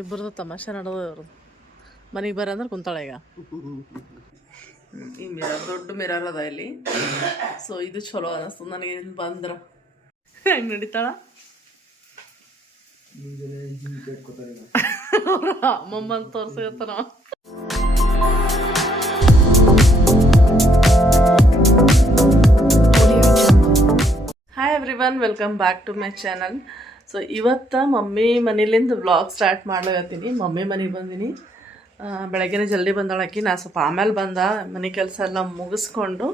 ಇಬ್ಬರದು ತಮಾಷೆ ನಡೆದ ಮನೆಗೆ ಬರಂದ್ರೆ ಅಂದ್ರೆ ಕುಂತಾಳ ಈಗ. ಈ ಮಿರರ್ ದೊಡ್ಡ ಮಿರರ್ ಅದ ಇಲ್ಲಿ. ಸೊ ಇದು ಚಲೋ ಅನಸ್ತು. ನನಗೆ ಇಲ್ಲಿ ಬಂದ್ರ. ಹೆಂಗ್ ನಡೀತಾಳ? ಅಮ್ಮಮ್ಮನ್ ತೋರ್ಸಕತ್ತಾನ hi everyone welcome back to my channel so ಇವತ್ತು ಮಮ್ಮಿ ಮನೇಲಿಂದ ವ್ಲಾಗ್ ಸ್ಟಾರ್ಟ್ ಮಾಡ್ಲಾಗತ್ತೀನಿ ಮಮ್ಮಿ ಮನೆಗೆ ಬಂದೀನಿ. ಬೆಳಗ್ಗೆನೇ ಜಲ್ದಿ ಬಂದಾಳಕಿ ನಾ ಸ್ವಲ್ಪ ಆಮೇಲೆ ಬಂದ. ಮನೆ ಕೆಲಸ ಎಲ್ಲ ಮುಗಿಸ್ಕೊಂಡು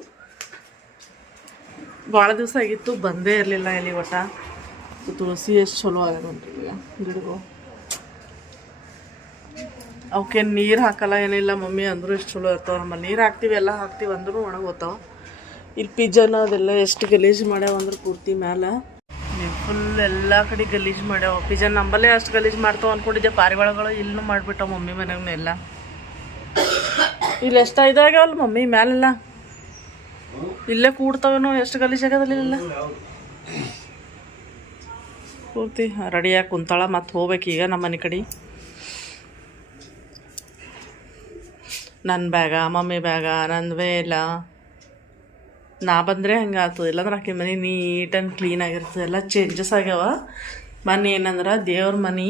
ಭಾಳ ದಿವಸ ಆಗಿತ್ತು. ಬಂದೇ ಇರಲಿಲ್ಲ ಇಲ್ಲಿ ಒಟ್ಟ. ಸೊ, ತುಳಸಿ ಎಷ್ಟು ಚಲೋ ಈಗ. ಗಿಡಗಳು. ಅವಕ್ಕೆ ನೀರು ಹಾಕಲ್ಲ ಏನಿಲ್ಲ ಮಮ್ಮಿ. ಅಂದರೂ ಎಷ್ಟು ಚಲೋ ಇರ್ತಾವ. ನಮ್ಮ ನೀರು ಹಾಕ್ತೀವಿ, ಎಲ್ಲ ಹಾಕ್ತೀವಿ. ಅಂದ್ರೂ ಒಣಗೋತಾವ ಇಲ್ಲಿ ಪಿಜ್ಜನ ಅದೆಲ್ಲ ಎಷ್ಟು ಗಲೀಜು ಮಾಡ್ಯಾವಂದ್ರೆ ಪೂರ್ತಿ ಮ್ಯಾಲ. ಫುಲ್ ಎಲ್ಲ ಕಡೆ ಗಲೀಜ್ ಮಾಡ್ಯಾವ. ಪಿಜನ್ ನಂಬಲ್ಲೇ ಅಷ್ಟು ಗಲೀಜ್ ಮಾಡ್ತಾವ ಅನ್ಕೊಂಡಿದ್ದೆ. ಪಾರಿವಾಳಗಳು ಇಲ್ಲೂ ಮಾಡಿಬಿಟ್ಟವ ಮಮ್ಮಿ ಮನೆಗೆ ಎಲ್ಲ ಇಲ್ಲಿ ಎಷ್ಟು ಇದಾಗ್ಯಾವಲ್ಲ ಮಮ್ಮಿ? ಮ್ಯಾಲೆಲ್ಲ? ಇಲ್ಲೇ ಕೂಡ್ತಾವೇನೋ? ಎಷ್ಟು ಗಲೀಜ್ ಇಲ್ಲೆಲ್ಲ? ಪೂರ್ತಿ ರೆಡಿಯಾಗಿ ಕುಂತಾಳ ಮತ್ತೆ ಹೋಗ್ಬೇಕು ಈಗ ನಮ್ಮ ಮನೆ ಕಡೆ. ನನ್ನ ಬ್ಯಾಗ, ಮಮ್ಮಿ ಬ್ಯಾಗ, ನಂದು ವೇಲ. ನಾ ಬಂದರೆ ಹಂಗೆ ಆಗ್ತದೆ ಇಲ್ಲಾಂದ್ರೆ ಆಕೆ ಮನೆ ನೀಟ್ ಆ್ಯಂಡ್ ಕ್ಲೀನ್ ಆಗಿರ್ತದೆ. ಎಲ್ಲ ಚೇಂಜಸ್ ಆಗ್ಯಾವ. ಮನೆ ಏನಂದ್ರೆ ದೇವ್ರ ಮನೆ,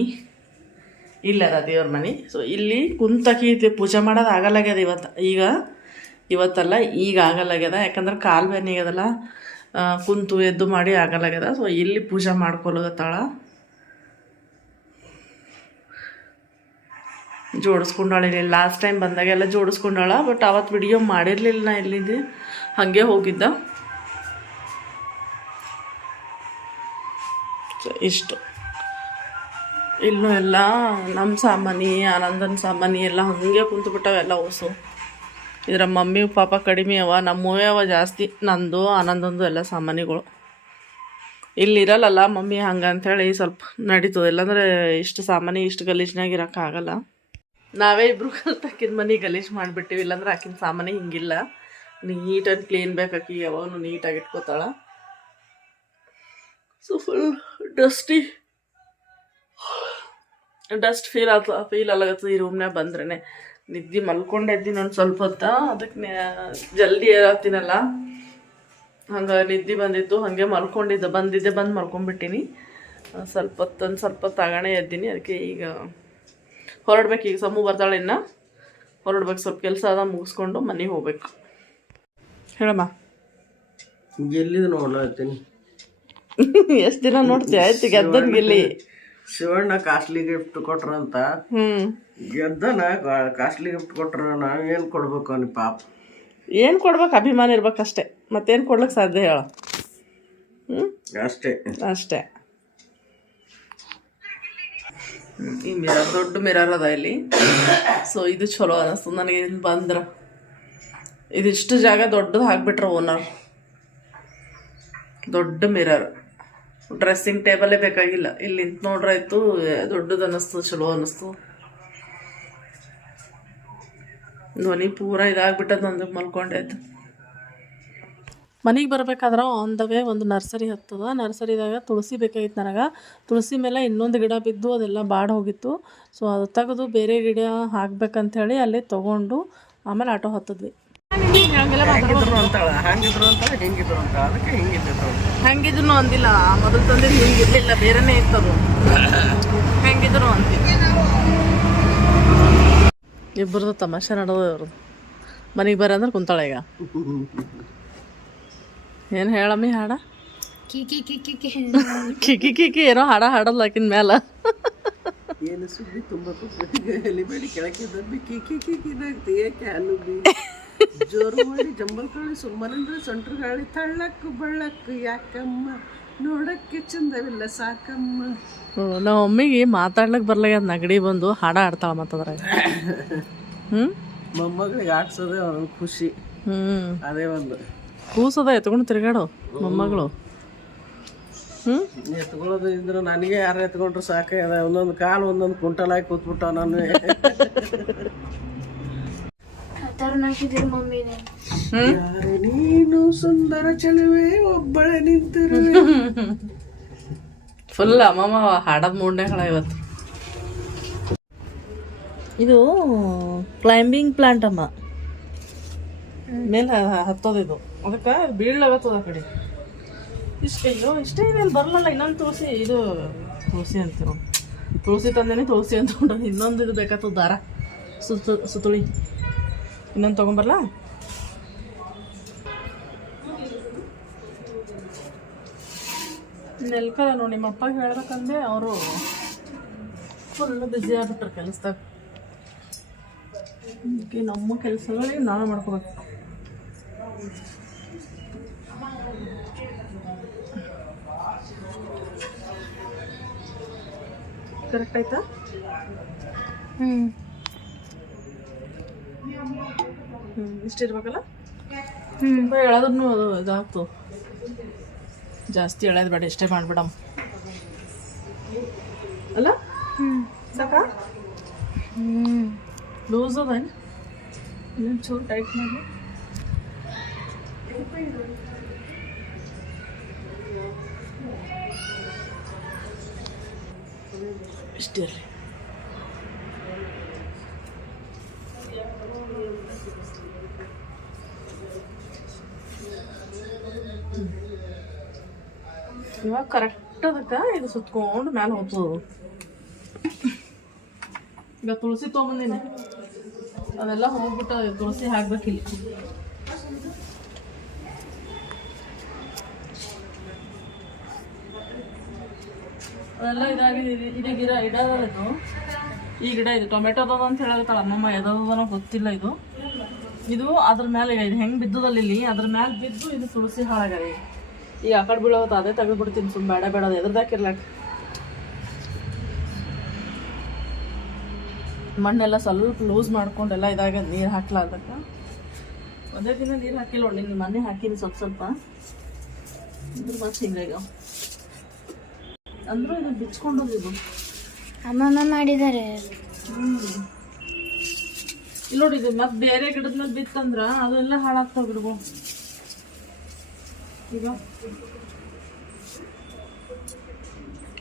ಇಲ್ಲದ ದೇವ್ರ ಮನೆ. ಸೊ ಇಲ್ಲಿ ಕುಂತಕಿ ಪೂಜೆ ಮಾಡೋದು ಆಗಲ್ಲಾಗ್ಯದ ಇವತ್ತು. ಈಗ ಇವತ್ತಲ್ಲ ಈಗ ಆಗಲ್ಲಾಗ್ಯದ. ಯಾಕಂದ್ರೆ ಕಾಲು ಬೇನೆ ಕುಂತು ಎದ್ದು ಮಾಡಿ ಆಗಲ್ಲಾಗ್ಯದ. ಸೊ ಇಲ್ಲಿ ಪೂಜೆ ಮಾಡ್ಕೊಳಗತ್ತಾಳ ಜೋಡಿಸ್ಕೊಂಡಾಳ ಇಲ್ಲಿ ಲಾಸ್ಟ್ ಟೈಮ್ ಬಂದಾಗೆಲ್ಲ ಜೋಡಿಸ್ಕೊಂಡಾಳ ಬಟ್ ಅವತ್ತು ವಿಡಿಯೋ ಮಾಡಿರಲಿಲ್ಲ ನಾ ಎಲ್ಲಿದ್ದೆ ಹಾಗೆ ಹೋಗಿದ್ದ. ಇಷ್ಟು. ಇಲ್ಲೂ ಎಲ್ಲ ನಮ್ಮ ಸಾಮಾನಿ, ಆನಂದನ ಸಾಮಾನಿ ಎಲ್ಲ ಹಾಗೆ ಕುಂತು ಬಿಟ್ಟಾವೆಲ್ಲ ಹೊಸು. ಇದರ ಮಮ್ಮಿ, ಪಾಪ ಕಡಿಮೆ ಅವ, ನಮ್ಮವೇ ಅವ ಜಾಸ್ತಿ. ನಂದು, ಆನಂದಂದು ಎಲ್ಲ ಸಾಮಾನಿಗಳು. ಇಲ್ಲಿರಲ್ಲಲ್ಲ ಮಮ್ಮಿ ಹಂಗೆ ಅಂಥೇಳಿ ಸ್ವಲ್ಪ ನಡೀತದೆ. ಇಲ್ಲಾಂದರೆ ಇಷ್ಟು ಸಾಮಾನಿ ಇಷ್ಟು ಗಲೀಜ್ನಾಗ ಇರೋಕ್ಕಾಗಲ್ಲ. ನಾವೇ ಇಬ್ರು ಕಲ್ತಾಕಿದ ಮನೆ ಗಲೀಜ್ ಮಾಡಿಬಿಟ್ಟಿವಿ, ಇಲ್ಲಾಂದ್ರೆ ಆಕಿನ ಸಾಮಾನು ಹಿಂಗಿಲ್ಲ. ನೀಟ್ ಆ್ಯಂಡ್ ಕ್ಲೀನ್ ಬೇಕಾಕಿ ಯಾವಾಗಲೂ ನೀಟಾಗಿ ಇಟ್ಕೋತಾಳ. So full dusty dust feel ಆತ ಫೀಲ್ ಆಗತ್ತೆ ಈ ರೂಮ್ನಾಗ ಬಂದ್ರೇ ನಿದ್ದೆ ಮಲ್ಕೊಂಡಿದ್ದೀನಿ ಒಂದು ಸ್ವಲ್ಪ ಹೊತ್ತ ಅದಕ್ಕೆ ಜಲ್ದಿ ಏರಾಗ್ತೀನಲ್ಲ ಹಂಗೆ ನಿದ್ದೆ ಬಂದಿತ್ತು, ಹಾಗೆ ಮಲ್ಕೊಂಡಿದ್ದೆ, ಬಂದಿದ್ದೆ, ಬಂದು ಮಲ್ಕೊಂಡ್ಬಿಟ್ಟಿನಿ. ಸ್ವಲ್ಪ ಹೊತ್ತು ಒಂದು ಸ್ವಲ್ಪ ಹೊತ್ತು ತಗಣೆ ಎದ್ದೀನಿ, ಅದಕ್ಕೆ ಈಗ ಹೊರಡ್ಬೇಕು ಈಗ ಸಮೂ ಬರ್ತಾಳೆ ಇನ್ನು. ಹೊರಡ್ಬೇಕು ಸ್ವಲ್ಪ ಕೆಲಸ ಅದ ಮುಗಿಸ್ಕೊಂಡು ಮನೆಗೆ ಹೋಗ್ಬೇಕು. ಹೇಳಮ್ಮ. ಎಲ್ಲಿದು ನೋಡ್ಲತ್ತೀನಿ ಎಷ್ಟು ದಿನ ನೋಡ್ತೀಯ? ಆಯ್ತು ಗೆದ್ದನ್ ಗಿಲ್ಲಿ. ಶಿವಣ್ಣ ಕಾಸ್ಟ್ಲಿ ಗಿಫ್ಟ್ ಕೊಟ್ರಂತ ಗೆದ್ದನ ಕಾಸ್ಟ್ಲಿ ಗಿಫ್ಟ್ ಕೊಟ್ರ ನಾವೇನು ಕೊಡ್ಬೇಕು ಅವ್ನಿ ಪಾಪ. ಏನು ಕೊಡ್ಬೇಕು? ಅಭಿಮಾನ ಇರ್ಬೇಕಷ್ಟೇ. ಮತ್ತೇನು ಕೊಡ್ಲಿಕ್ಕೆ ಸಾಧ್ಯ ಹೇಳ. ಹ್ಮ್? ಅಷ್ಟೇ. ಅಷ್ಟೇ. ಈ ಮಿರರ್ ದೊಡ್ಡ ಮಿರರ್ ಅದ ಇಲ್ಲಿ. ಸೊ ಇದು ಚಲೋ ಅನಿಸ್ತು. ನನಗೆ ಇಲ್ಲಿ ಬಂದ್ರ. ಇದಿಷ್ಟು ಜಾಗ ದೊಡ್ಡದು ಹಾಕ್ಬಿಟ್ರೆ ಓನರ್ ದೊಡ್ಡ ಮಿರರ್ ಡ್ರೆಸ್ಸಿಂಗ್ ಟೇಬಲೇ ಬೇಕಾಗಿಲ್ಲ. ಇಲ್ಲಿ ನಿಂತು ನೋಡ್ರಾಯ್ತು ದೊಡ್ಡದು ಅನ್ನಿಸ್ತು ಚಲೋ ಅನ್ನಿಸ್ತು ಧ್ವನಿ ಪೂರ ಇದಾಗ್ಬಿಟ್ಟದ ನಂದು ಮಲ್ಕೊಂಡಾಯ್ತು ಮನೆಗೆ ಬರ್ಬೇಕಾದ್ರೆ ಆನ್ ದ ವೇ ಒಂದು ನರ್ಸರಿ ಹತ್ತದ. ನರ್ಸರಿದಾಗ ತುಳಸಿ ಬೇಕಾಗಿತ್ತು ನನಗೆ. ತುಳಸಿ ಮೇಲೆ ಇನ್ನೊಂದು ಗಿಡ ಬಿದ್ದು ಅದೆಲ್ಲ ಬಾಡ್ ಹೋಗಿತ್ತು. ಸೊ ಅದು ತೆಗೆದು ಬೇರೆ ಗಿಡ ಹಾಕ್ಬೇಕಂಥೇಳಿ ಅಲ್ಲಿ ತೊಗೊಂಡು ಆಮೇಲೆ ಆಟೋ ಹತ್ತಿದ್ವಿ. ಹೆಂಗಿದ್ರು ಅಂದಿಲ್ಲ. ಮೊದಲು ತಂದಿದ್ದು ಹಿಂಗಿರ್ಲಿಲ್ಲ. ಬೇರೆನೇ ಇತ್ತದು. ಹೆಂಗಿದ್ರು ಅಂತಿಲ್ಲ ಇಬ್ಬರದು ತಮಾಷೆ ನಡೆದ ಇವ್ರದ್ದು ಮನೆಗೆ ಬರ ಅಂದ್ರೆ ಕುಂತಾಳೆ ಈಗ. ಏನು ಹೇಳಮ್ಮಿ ಹಾಡ? ಕಿಕಿ ಕಿಕಿ ಕಿ ಕಿಕಿ ಕಿಕಿ ಏನೋ ಹಾಡ ಹಾಡಲ್ಲ ಆಕಿನ ಮ್ಯಾಲ. ಏನು ಸುದ್ದಿ ತುಂಬ ಎಲಿಬೇಡಿ ಕೆಳಕ್ಕೆ ದಬ್ಬಿ ಕಿಕಿ ಕಿಕಿ ಕಿ ಕಿ ಬಿ ಜೋರು ಮಾಡಿ ಜಂಬಲ್ ಕಾಳಿ ಸುಮ್ಮನಂದ್ರೆ ಸೊಂಟ್ರ ಗಾಳಿ ತಳ್ಳಕ್ಕು ಬಳ್ಳಕ್ಕು ಯಾಕಮ್ಮ? ನೋಡಕ್ಕೆ ಚಂದವಿಲ್ಲ ಸಾಕಮ್ಮ. ನಮ್ಮ ಮಮ್ಮಿಗೆ ಮಾತಾಡ್ಲಿಕ್ಕೆ ಬರ್ಲಾಗ ನಗಡಿ ಬಂದು ಹಾಡ ಆಡ್ತಾಳ ಮತ್ತದ್ರ ಹ್ಞೂ ಮೊಮ್ಮಗಳಿಗೆ ಆಡ್ಸೋದೇ ಅವ್ರ ಖುಷಿ. ಅದೇ ಒಂದು. ಕೂಸದ ಎತ್ಕೊಂಡು ತಿರ್ಗಾಡು ಮೊಮ್ಮಗಳು. ಹ್ಞೂ ಎತ್ಕೊಳ್ಳೋದು ಇದ್ರೆ ನನಗೆ ಯಾರು ಎತ್ಕೊಂಡ್ರು ಸಾಕೇ ಅದ. ಒಂದೊಂದು ಕಾಲು ಒಂದೊಂದು ಕುಂಟಲಾಗಿ ಕೂತ್ಬಿಟ್ಟ ನಾನು. ನೀನು. ಸುಂದರ ಚಲುವೆ ಒಬ್ಬಳೆ ನಿಂತರು ಫುಲ್ ಅಮ್ಮಮ್ಮ ಹಾಡದ ಮೂಡನೇ ಹಳ ಇವತ್ತು. ಇದು ಕ್ಲೈಂಬಿಂಗ್ ಪ್ಲಾಂಟ್ ಅಮ್ಮ. ಮೇಲೆ ಹತ್ತೋದಿದು ಅದಕ್ಕೆ ಬೀಳಾಗತ್ತದ ಕಡೆ. ಇಷ್ಟೇ, ಅಯ್ಯೋ, ಇಷ್ಟೇ ಇದೆ ಬರಲ್ಲ ಇನ್ನೊಂದು ತುಳಸಿ. ಇದು ತುಳಸಿ ಅಂತೀರ ತುಳಸಿ ತಂದೇನೆ ತುಳಸಿ ಅಂತ ಇನ್ನೊಂದು ಇದು ಬೇಕಾಗ್ತದ ದಾರ. ಸುತ್ತ ಸುತ್ತುಳಿ ಇನ್ನೊಂದು ತೊಗೊಂಬರ್ಲ? ನೆಲ್ಕಲ್ಲ ನೋಡಿ, ನಿಮ್ಮ ಅಪ್ಪ ಹೇಳ್ಬೇಕಂದ್ರೆ ಅವರು ಫುಲ್ ಬ್ಯುಸಿ ಆಗ್ಬಿಟ್ರು ಕೆಲಸದಾಗ. ನಮ್ಮ ಕೆಲಸಗಳಿಗೆ ನಾನು ಮಾಡ್ಕೋಬೇಕು. ಕರೆಕ್ಟ್ ಆಯ್ತಾ? ಹ್ಞೂ ಹ್ಞೂ ಇಷ್ಟಿರ್ಬೇಕಲ್ಲ ತುಂಬ ಎಳದ್ರೂ ಅದು ಇದಾಗ್ತು. ಜಾಸ್ತಿ ಹೇಳೋದು ಬೇಡ ಇಷ್ಟೇ ಮಾಡ್ಬಿಡಮ್ಮ ಅಲ್ಲ? ಹ್ಞೂ ಸಾಕಾ? ಹ್ಞೂ ಲೂಸ್ ಅದ ಇನ್ನೊಂದು ಚೂರು ಟೈಟ್ ಮಾಡಿ. ಇಷ್ಟೇ ರೀ ಇವಾಗ ಕರೆಕ್ಟ್ ಅದಕ್ಕೆ ಇದು ಸುತ್ಕೊಂಡು ಮ್ಯಾಲೆ ಹೋಗ್ತದೆ ಈಗ ತುಳಸಿ ತೊಗೊಂಬಂದಿನಿ. ಅದೆಲ್ಲ ಹೋಗ್ಬಿಟ್ಟು, ತುಳಸಿ ಹಾಕ್ಬೇಕಿಲ್ಲ. ಅದೆಲ್ಲ ಇದಾಗಿದೆ ಇದು- ಗಿಡ ಈ ಗಿಡ ಇದು ಟೊಮೆಟೊದ ಅಂತ ಹೇಳತ್ತಾಳ ಅಮ್ಮಮ್ಮ. ಎದೋದನೋ ಗೊತ್ತಿಲ್ಲ ಇದು. ಇದು ಅದ್ರ ಮೇಲೆ ಇದು ಹೆಂಗೆ ಬಿದ್ದದಲ್ಲಿ ಇಲ್ಲಿ? ಅದ್ರ ಮೇಲೆ ಬಿದ್ದು ಇದು ತುಳಸಿ ಹಾಳಾಗಿದೆ ಈಗ. ಆ ಕಡೆ ಅದೇ ತೆಗೆದ್ಬಿಡ್ತೀನಿ. ಸುಮ್ ಬೇಡ ಬೇಡ ಅದು ಮಣ್ಣೆಲ್ಲ ಸ್ವಲ್ಪ ಲೂಸ್ ಮಾಡ್ಕೊಂಡೆಲ್ಲ ಇದಾಗ ನೀರು ಹಾಕ್ಲಾರ್ದಕ್ಕ. ಒಂದೇ ದಿನ ನೀರು ಹಾಕಿಲ್ಲ ಒಳ್ಳೆ ನಿಮ್ಮ ಮನೆ ಹಾಕಿನಿ ಸ್ವಲ್ಪ ಸ್ವಲ್ಪ. ಇದ್ರ ಮತ್ತೆ ಹಿಂಗಾಗ ಅಂದ್ರೂ ಇದು ಬಿಚ್ಕೊಂಡು ಇದು ಅಮ್ಮಮ್ಮ ಮಾಡಿದ್ದಾರೆ. ಇಲ್ಲಿ ನೋಡಿ ಇದು ಮತ್ತೆ ಬೇರೆ ಗಿಡದ ಮೇಲೆ ಬಿತ್ತಂದ್ರ ಅದೆಲ್ಲ ಹಾಳಾಗ್ತಾವ ಗಿಡಗಳು ಈಗ.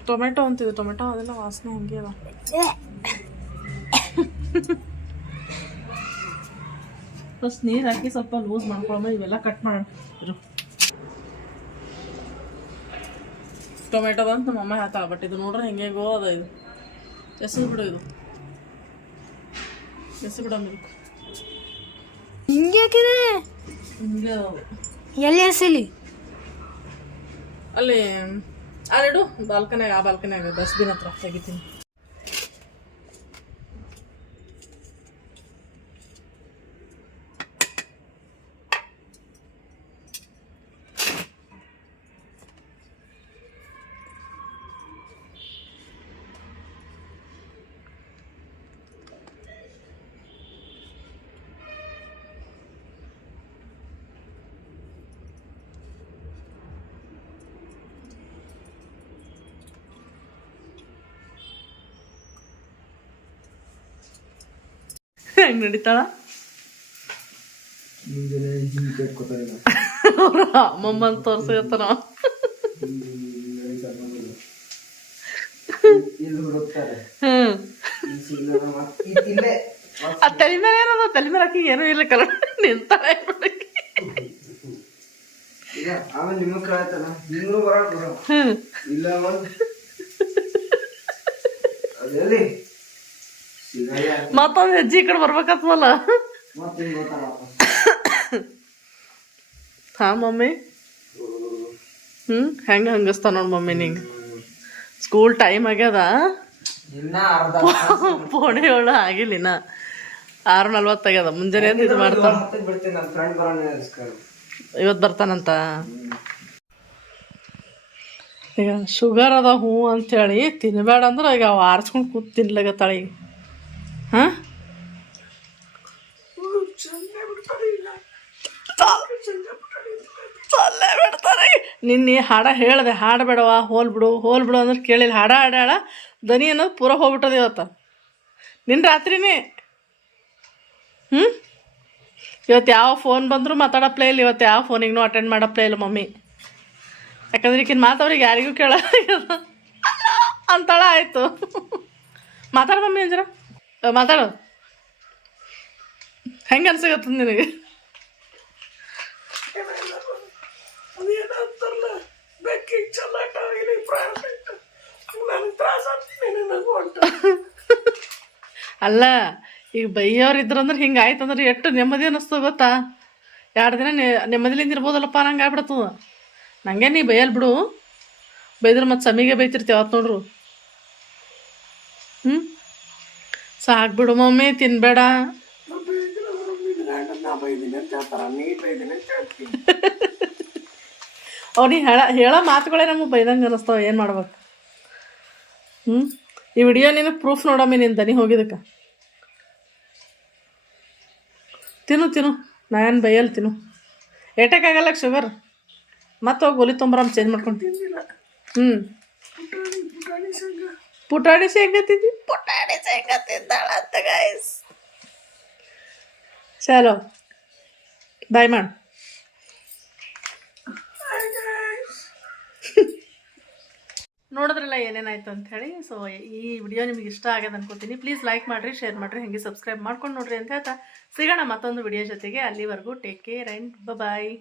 ಟೊಮೆಟೊ ಅಂತಿದೆ ಟೊಮೆಟೊ ಅದೆಲ್ಲ ವಾಸನೆ ಹಂಗೆ ಅದ. ಫಸ್ಟ್ ನೀರು ಹಾಕಿ ಸ್ವಲ್ಪ ಲೂಸ್ ಮಾಡ್ಕೊಳಮ್ಮ ಇವೆಲ್ಲ ಕಟ್ ಮಾಡೋಣ ಟೊಮೆಟೊ ಅಂತ ನಮ್ಮ ಅಮ್ಮ ಬಟ್ ಇದು ನೋಡ್ರೆ ಹೆಂಗೆಗೋ ಅದ ಇದು. ಎಸೆದು ಬಿಡು ಇದು. ಎಸರು ಬಿಡೋ ಮಿಲ್ಕ್ ಹಿಂಗೆ ಹಾಕಿದೆ? ಹಿಂಗೆ ಎಲ್ಲಿ ಹಸಿಲಿ ಅಲ್ಲಿ ಅಲ್ಲಿಡು ಬಾಲ್ಕನ್ಯಾಗ ಆ ಬಾಲ್ಕನ್ಯಾಗ ಡಸ್ಟ್ಬಿನ್ ಹತ್ರ ತೆಗಿತೀನಿ. ಹೆಂಗ್ ನಡೀತಾಳ? ತೋರ್ಸಕತ್ತಾನ. ಹ್ಮ್. ಆ ತಲೆ ಮೇಲೆ ಏನದ? ತಲೆ ಮೇಲೆ ಹಾಕಿ ಏನೂ ಇಲ್ಲ ಕಲ ನಿಂತಾಳೆ ಆಮೇಲೆ ಬರಕ್ ಬರೋ ಇಲ್ಲ ಅದೆಲ್ಲಿ ಮತ್ತೊಂದು ಹೆಜ್ಜೆ ಈ ಕಡೆ ಹಿಂಗ್ ಗೊತ್ತಾಗ ಹಾ ಮಮ್ಮಿ. ಹ್ಮ್ ಹೆಂಗ ಹಂಗಸ್ತ ನೋಡ್ ಮಮ್ಮಿ ನಿಂಗ. ಸ್ಕೂಲ್ ಟೈಮ್ ಆಗ್ಯದ? ಪೋಣೆ ಒಳ ಆಗಿಲ್ಲ ಇನ್ನ. ಆರು ನಲ್ವತ್ತಾಗ್ಯದ ಮುಂಜಾನೆ ಇದು ಮಾಡ್ತ ಇವತ್ ಫ್ರೆಂಡ್ ಬರೋಣ ಇಸ್ಕೊಂಡು ಇವತ್ತು ಬರ್ತಾನಂತ? ಈಗ ಶುಗರ್ ಅದ ಹ್ಞೂ ಅಂತೇಳಿ ತಿನ್ನಬೇಡ ಅಂದ್ರೆ ಈಗ ಅವ ಆರಿಸ್ಕೊಂಡು ಕೂತ್ ತಿನ್ಲಾಗತ್ತಾಳ. ಈಗ ಹಾಂ ಬಿಡ್ತಾರೆ ನಿನ್ನೆ ಹಾಡ ಹೇಳಿದೆ ಹಾಡಬೇಡವ ಹೋಲ್ ಬಿಡು ಹೋಲ್ ಬಿಡು ಅಂದ್ರೆ ಕೇಳಿಲ್ಲ. ಹಾಡ ಹಾಡಾಳ ದನಿ ಅನ್ನೋದು ಪೂರ ಹೋಗ್ಬಿಟ್ಟದೆ ಇವತ್ತು. ನಿನ್ನ ರಾತ್ರಿನೇ? ಹ್ಞೂ ಇವತ್ತು ಯಾವ ಫೋನ್ ಬಂದರೂ ಮಾತಾಡಪ್ಲೇ ಇಲ್ಲ, ಇವತ್ತು ಯಾವ ಫೋನಿಗೂ ಅಟೆಂಡ್ ಮಾಡಪ್ಲೇ ಇಲ್ಲ ಮಮ್ಮಿ. ಯಾಕಂದ್ರೆ ಈಗಿನ ಮಾತವ್ರಿಗೆ ಯಾರಿಗೂ ಕೇಳ ಅಂತಾಳ ಆಯಿತು. ಮಾತಾಡ ಮಮ್ಮಿ ಅಂಜರ ಮಾತಾಡು. ಹೆಂಗೆ ಅನ್ಸಕತ್ತ ನಿನಗೆ? ನನಗೆ ನನಗೆ ಅಲ್ಲ ಈಗ ಬೈಯೋರು ಇದ್ರಂದ್ರೆ ಹಿಂಗೆ ಆಯ್ತು ಅಂದ್ರೆ ಎಷ್ಟು ನೆಮ್ಮದಿ ಅನ್ನಿಸ್ತದ ಗೊತ್ತಾ? ಎರಡು ದಿನ ನೆಮ್ಮದಿಲಿಂದ ಇರ್ಬೋದಲ್ಲಪ್ಪ ನಂಗೆ ಆಗ್ಬಿಡ್ತದ ನಂಗೆ ನೀ ಬೈಯಲ್ ಬಿಡು. ಬೈದ್ರೆ ಮತ್ತೆ ಸಮಿಗೆ ಬೈತಿರ್ತೀವಿ ಅವತ್ತು ನೋಡ್ರು. ಹ್ಞೂ ಸಾಕ್ಬಿಡು ಮಮ್ಮಿ, ತಿನ್ಬೇಡ. ಅವ್ನಿಗೆ ಹೇಳ, ಹೇಳೋ ಮಾತುಗಳೇ ನಮಗೆ ಬೈದಂಗೆ ಅನ್ನಿಸ್ತಾವ ಏನು ಮಾಡ್ಬೇಕು? ಹ್ಞೂ ಈ ವಿಡಿಯೋ ನೀನು ಪ್ರೂಫ್ ನೋಡಮ್ಮಿ ನಿನ್ನ ದನಿ ಹೋಗಿದ್ದಕ್ಕೆ. ತಿನ್ನು ತಿನ್ನು. ನಾನು ಏನು ಬೈಯಲ್, ತಿನ್ನು. ಏಟಕ್ಕಾಗಲ್ಲ ಶುಗರ್ ಮತ್ತೆ ಹೋಗಿ ಒಲಿ ತೊಂಬರಮ್ಮ ಚೇಂಜ್ ಮಾಡ್ಕೊಂಡು ಹ್ಞೂ ಪುಟಾಣಿ ಶೇಂಗಾ ಪುಟಾಣಿ ಶೇಂಗಾ ತಿಂದಾಳ ಅಂತ ಗಾಯಸ್ ಚಲೋ. ಬಾಯ್ ಮಾಡು. ನೋಡಿದ್ರಲ್ಲ ಏನೇನಾಯಿತು ಅಂತ ಹೇಳಿ ಸೊ ಈ ವಿಡಿಯೋ ನಿಮಗೆ ಇಷ್ಟ ಆಗ್ಯದ ಅನ್ಕೋತೀನಿ. ಪ್ಲೀಸ್ ಲೈಕ್ ಮಾಡಿರಿ ಶೇರ್ ಮಾಡಿರಿ, ಹಾಗೆ ಸಬ್ಸ್ಕ್ರೈಬ್ ಮಾಡ್ಕೊಂಡು ನೋಡ್ರಿ ಅಂತ ಹೇಳ್ತಾ. ಸಿಗೋಣ ಮತ್ತೊಂದು ವಿಡಿಯೋ ಜೊತೆಗೆ. ಅಲ್ಲಿವರೆಗೂ ಟೇಕ್ ಕೇರ್ ಆ್ಯಂಡ್ ಬಾಯ್